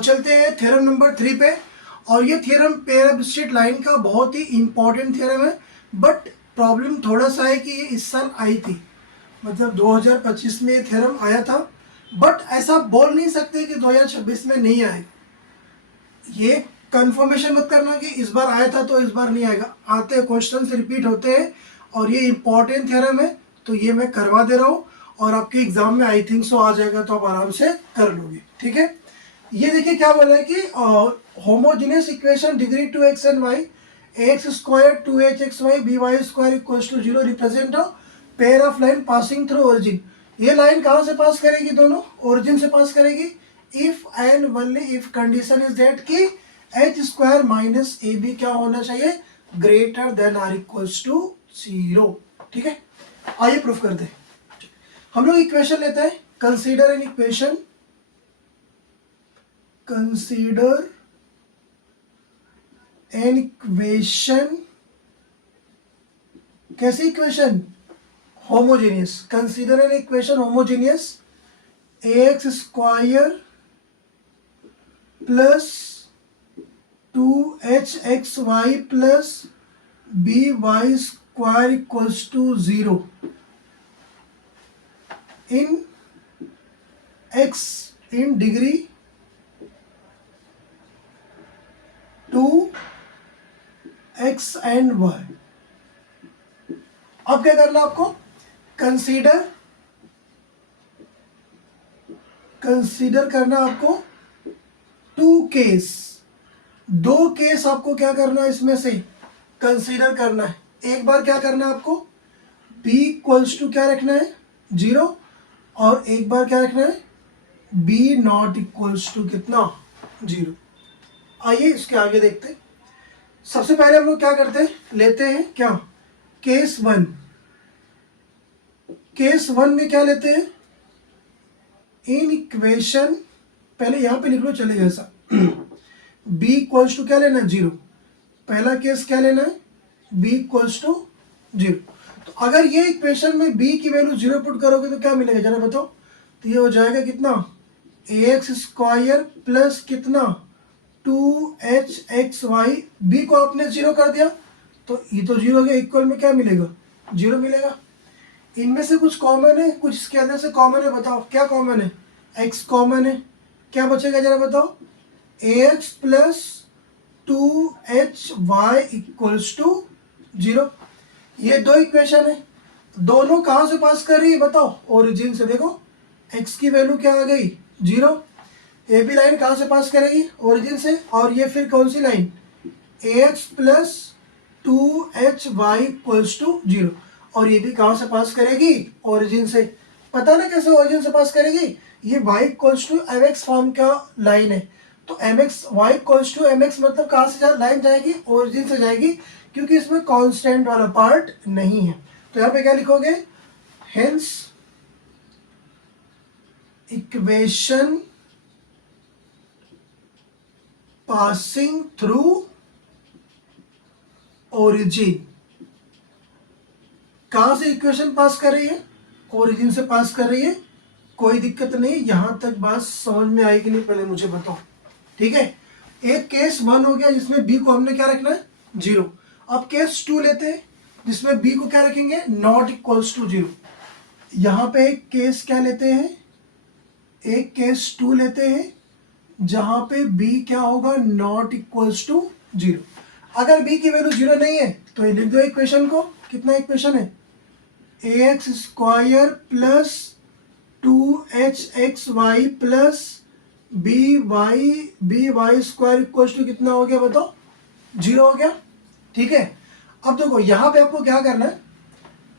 चलते हैं theorem number 3 पे। और ये theorem pair of straight line का बहुत ही इंपॉर्टेंट थ्योरम है, बट प्रॉब्लम थोड़ा सा है कि ये इस साल आई थी, मतलब 2025 में ये थ्योरम आया था, बट ऐसा बोल नहीं सकते कि 2026 में नहीं आएगा। ये कंफर्मेशन मत करना कि इस बार आया था तो इस बार नहीं आएगा, आते हैं, क्वेश्चन रिपीट होते हैं और ये इंपॉर्टेंट थ्योरम है, तो ये मैं करवा दे रहा हूँ और आपके एग्जाम में आई थिंक सो आ जाएगा, तो आप आराम से कर लोगे। ठीक है, ये देखिए क्या बोला है कि homogeneous equation degree 2x and y ax square 2hxy by square equals to 0 represent a pair of line passing through origin. ये लाइन कहाँ से पास करेगी? दोनों ओरिजिन से पास करेगी। If and only if condition is that कि h square minus A B क्या होना चाहिए? Greater than or equals to 0। ठीक है, आइए प्रूफ करते हैं। हम लोग इक्वेशन लेते हैं, consider an equation, consider an equation, कैसी equation? Homogeneous. Consider an equation homogeneous, ax square plus 2hxy plus by square equals to 0 in x in degree 2x and y। अब क्या करना आपको? कंसीडर करना आपको टू केस, दो case आपको क्या करना है इसमें से कंसीडर करना है। एक बार क्या करना है आपको? b इक्वल्स टू क्या रखना है? 0, और एक बार क्या रखना है? b नॉट इक्वल्स टू कितना? 0। आइए इसके आगे देखते हैं। सबसे पहले हम लोग क्या करते हैं, लेते हैं क्या? केस 1। केस 1 में क्या लेते हैं? इन इक्वेशन, पहले यहां पे लिख लो, चलेगा ऐसा। b इक्वल्स टू क्या लेना है? 0। पहला केस क्या लेना है? b equals to 0। तो अगर ये इक्वेशन में b की वैल्यू 0 पुट करोगे तो क्या मिलेगा जरा बताओ? तो ये हो जाएगा कितना? ax स्क्वायर प्लस कितना? 2hxy। b को आपने 0 कर दिया तो ये तो 0 हो गया, इक्वल में क्या मिलेगा? 0 मिलेगा। इनमें से कुछ कॉमन है, कुछ इसके अंदर से कॉमन है, बताओ क्या कॉमन है? x कॉमन है, क्या बचेगा जरा बताओ? ax plus 2hy equals to 0। ये दो इक्वेशन है, दोनों कहाँ से पास कर रही है बताओ? ओरिजिन से। देखो x की वैल्यू क्या आ गई? 0। ए बी लाइन कहाँ से पास करेगी? ओरिजिन से। और ये फिर कौन सी line? ax plus 2hy equals to 0। और ये भी कहाँ से पास करेगी? ओरिजिन से। पता ना कैसे ओरिजिन से पास करेगी? ये y equals to mx form का लाइन है, तो mx y equals to mx मतलब कहाँ से लाइन जाएगी? ओरिजिन से जाएगी, क्योंकि इसमें कांस्टेंट वाला पार्ट नहीं है। तो यहाँ पे क्या लिखोगे? Hence equation passing through origin. कहां से इक्वेशन पास कर रही है? ओरिजिन से पास कर रही है। कोई दिक्कत नहीं, यहां तक बात समझ में आएगी नहीं, पहले मुझे बताओ। ठीक है, एक केस 1 हो गया जिसमें b को हमने क्या रखना है? 0। अब केस 2 लेते हैं जिसमें b को क्या रखेंगे? Not equals to 0। यहां पे एक केस क्या लेते हैं? एक केस 2 लेते हैं जहां पे b क्या होगा? Not equals to 0। अगर b की वैल्यू 0 नहीं है तो ये लिख दो इक्वेशन को। कितना इक्वेशन है? ax square plus 2hxy plus by square equals to कितना हो गया बताओ? 0 हो गया। ठीक है, अब देखो यहाँ पे आपको क्या करना है?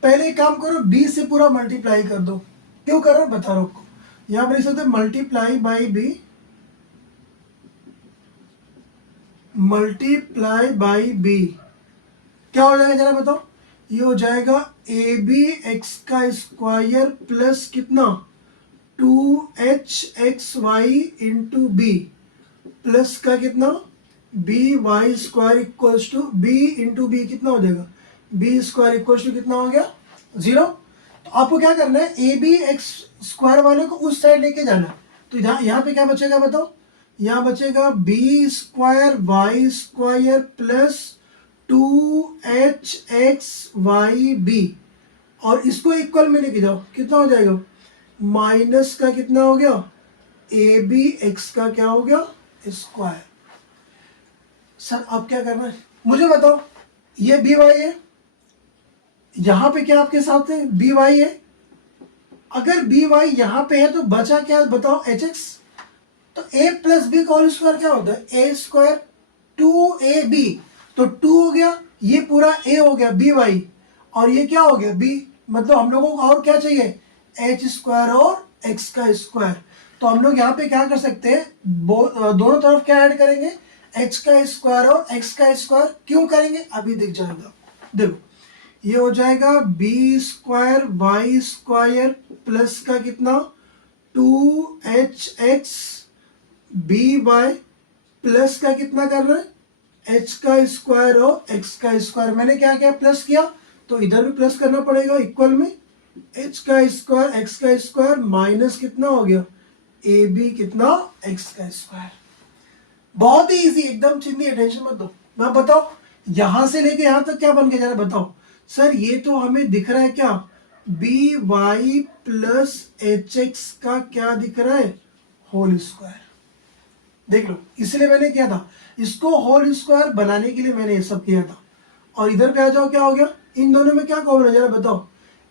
पहले एक काम करो, b से पूरा मल्टीप्लाई कर दो। क्यों करो बता रहा हूँ। यहाँ पर लिख सकते multiply by b, multiply by b। क्या हो जाएगा जरा बताओ? ये हो जाएगा ए बी एक्स का स्क्वायर प्लस कितना? 2hxy इंटू बी प्लस का कितना? by square equals to b into B कितना हो जाएगा? b स्क्वायर इक्वल्स टू कितना हो गया? 0। तो आपको क्या करना है? ए बी एक्स स्क्वायर वाले को उस साइड लेके जाना है। तो यहाँ पे क्या बचेगा बताओ? यहाँ बचेगा B square Y square plus 2hxy और इसको इक्वल में लेके जाओ, कितना हो जाएगा, माइनस का कितना हो गया, ए बी एक्स का क्या हो गया, स्क्वायर। सर अब क्या करना है मुझे बताओ, ये बी वाई है, यहां पे क्या आपके साथ है, बी वाई है। अगर बी वाई यहां पे है तो बचा क्या बताओ, एच एक्स। तो a प्लस बी का होल स्क्वायर क्या होता है, ए स्क्वायर 2ab, तो 2 हो गया, ये पूरा a हो गया बी वाई, और ये क्या हो गया b, मतलब हम लोगों को और क्या चाहिए, एच स्क्वायर और x का स्क्वायर। तो हम लोग यहाँ पे क्या कर सकते हैं, दोनों तरफ क्या ऐड करेंगे, h का स्क्वायर और x का स्क्वायर। क्यों करेंगे अभी दिख जाएगा, देखो ये हो जाएगा B square Y square plus का कितना 2hx बी वाई प्लस का कितना कर रहे हैं, एच का स्क्वायर और एक्स का स्क्वायर। मैंने क्या किया, प्लस किया, तो इधर भी प्लस करना पड़ेगा इक्वल में, एच का स्क्वायर एक्स का स्क्वायर माइनस कितना हो गया, ए बी कितना, एक्स का स्क्वायर। बहुत ही इजी, एकदम चिंती, टेंशन मत दो। मैं बताओ यहां से लेके यहां तक क्या बन गया जरा बताओ। सर ये तो हमें दिख रहा है क्या, B Y plus H X का क्या दिख रहा है, होल स्क्वायर। देख लो, इसलिए मैंने किया था, इसको होल स्क्वायर बनाने के लिए मैंने ये सब किया था। और इधर पे आ जाओ, क्या हो गया, इन दोनों में क्या कॉमन है जरा बताओ,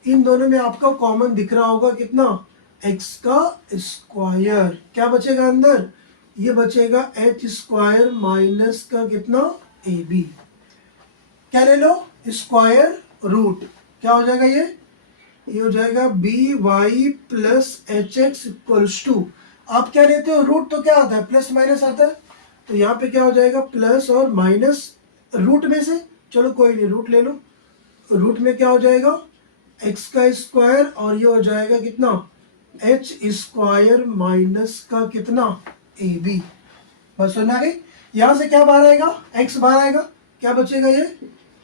इन दोनों में आपका कॉमन दिख रहा होगा कितना, एक्स का स्क्वायर। क्या बचेगा अंदर, ये बचेगा एच स्क्वायर माइनस का कितना, ए बी। क्या ले लो, स्क्वायर रूट, क्या हो जाएगा ये हो जाएगा B Y plus H X equals to, आप क्या लेते हो रूट, तो क्या आता है प्लस माइनस आता है, तो यहाँ पे क्या हो जाएगा प्लस और माइनस रूट में से, चलो कोई नहीं रूट ले लो, रूट में क्या हो जाएगा एक्स का स्क्वायर और ये हो जाएगा कितना, एच स्क्वायर माइनस का कितना, ए बी। बस सुनना गई, यहाँ से क्या बाहर आएगा, एक्स बाहर आएगा, क्या बचेगा ये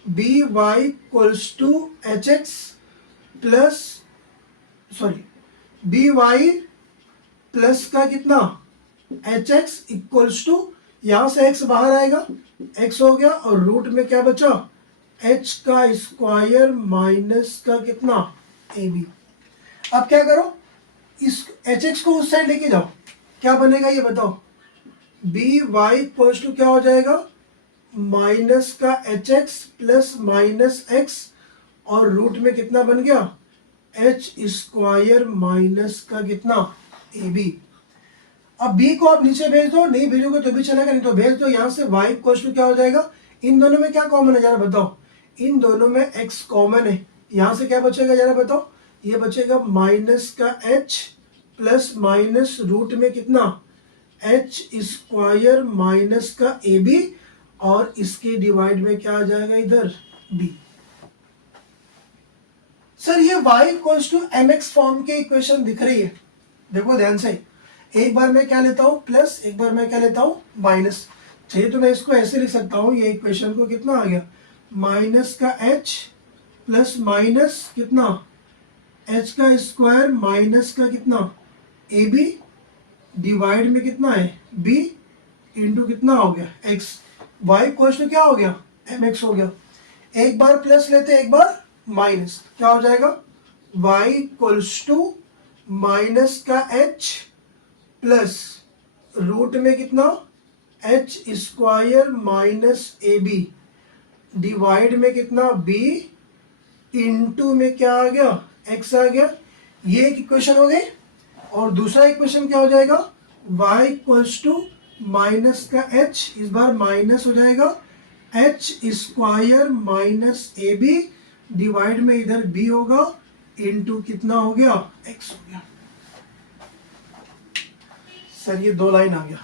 B Y equals to H X plus sorry B Y plus का कितना, एच एक्स इक्वल्स टू, यहां से x बाहर आएगा, x हो गया, और रूट में क्या बचा, h का स्क्वायर माइनस का कितना, ए बी। अब क्या करो, इस एच एक्स को उस साइड लेके जाओ, क्या बनेगा ये बताओ, बी वाई इक्वल्स टू क्या हो जाएगा, माइनस का H X plus minus x, और रूट में कितना बन गया, एच स्क्वायर माइनस का कितना, ए बी। अब b को आप नीचे भेज दो, नहीं भेजोगे तो भी चलेगा, नहीं तो भेज दो। यहाँ से y इक्वल्स टू क्या हो जाएगा, इन दोनों में क्या कॉमन है जरा बताओ, इन दोनों में x कॉमन है, यहाँ से क्या बचेगा जरा बताओ, ये बचेगा माइनस का h प्लस माइनस रूट में कितना, एच स्क्वायर माइनस का ए बी, और इसके डिवाइड में क्या आ जाएगा इधर b। सर ये y equals to M X form के इक्वेशन दिख रही है, देखो ध्यान से, एक बार मैं क्या लेता हूँ प्लस, एक बार मैं क्या लेता हूँ माइनस। चाहिए तो मैं इसको ऐसे लिख सकता हूँ, ये इक्वेशन को कितना आ गया, माइनस का h प्लस माइनस कितना, h का स्क्वायर माइनस का कितना, ए बी, डिवाइड में कितना है b, इंटू कितना हो गया x, y इक्वल्स टू क्या हो गया, एम एक्स हो गया। एक बार प्लस लेते एक बार माइनस, क्या हो जाएगा, y इक्वल्स टू माइनस का h प्लस रूट में कितना, एच स्क्वायर माइनस ए बी, डिवाइड में कितना b, इंटू में क्या आ गया, x आ गया। ये एक इक्वेशन हो गई, और दूसरा इक्वेशन क्या हो जाएगा, y इक्वल्स टू माइनस का h, इस बार माइनस हो जाएगा, एच स्क्वायर माइनस ए बी, डिवाइड में इधर b होगा, इंटू कितना हो गया, x हो गया। सर ये दो लाइन आ गया,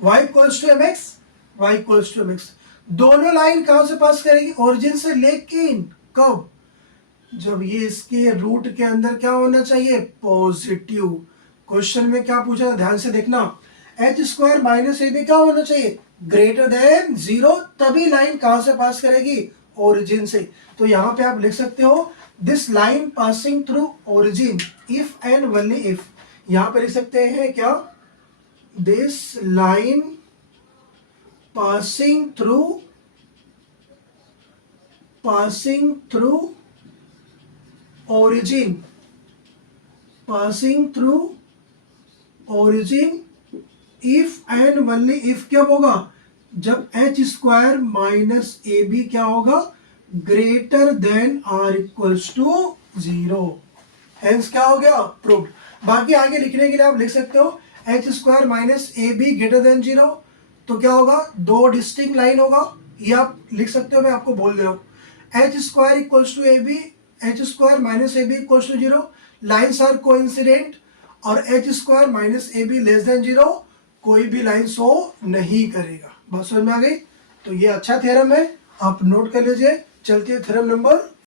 y equals to M X, Y equals to M X. दोनों लाइन कहां से पास करेगी, ओरिजिन से, लेकिन कब, जब ये इसके रूट के अंदर क्या होना चाहिए, पॉजिटिव। क्वेश्चन में क्या पूछा था ध्यान से देखना, H square minus A B क्या होना चाहिए, ग्रेटर देन 0, तभी लाइन कहां से पास करेगी, ओरिजिन से। तो यहाँ पे आप लिख सकते हो, this line passing through origin if and only if. यहाँ पे लिख सकते हैं क्या, this line passing through origin if and only if क्या होगा, जब h square minus A B क्या होगा, greater than or equals to 0। Hence क्या हो गया, प्रूव्ड। बाकी आगे लिखने के लिए आप लिख सकते हो H square minus A be greater than 0, तो क्या होगा, दो डिस्टिंक्ट लाइन होगा, ये आप लिख सकते हो, मैं आपको बोल दे रहा हूँ। H square equals to a b, h square minus A b equals to 0, lines are coincident, और एच स्क्वायर माइनस ए बी लेस देन 0 कोई भी लाइन शो नहीं करेगा। बात समझ में आ गई? तो ये अच्छा थ्योरम है, आप नोट कर लीजिए। चलती है थ्योरम नंबर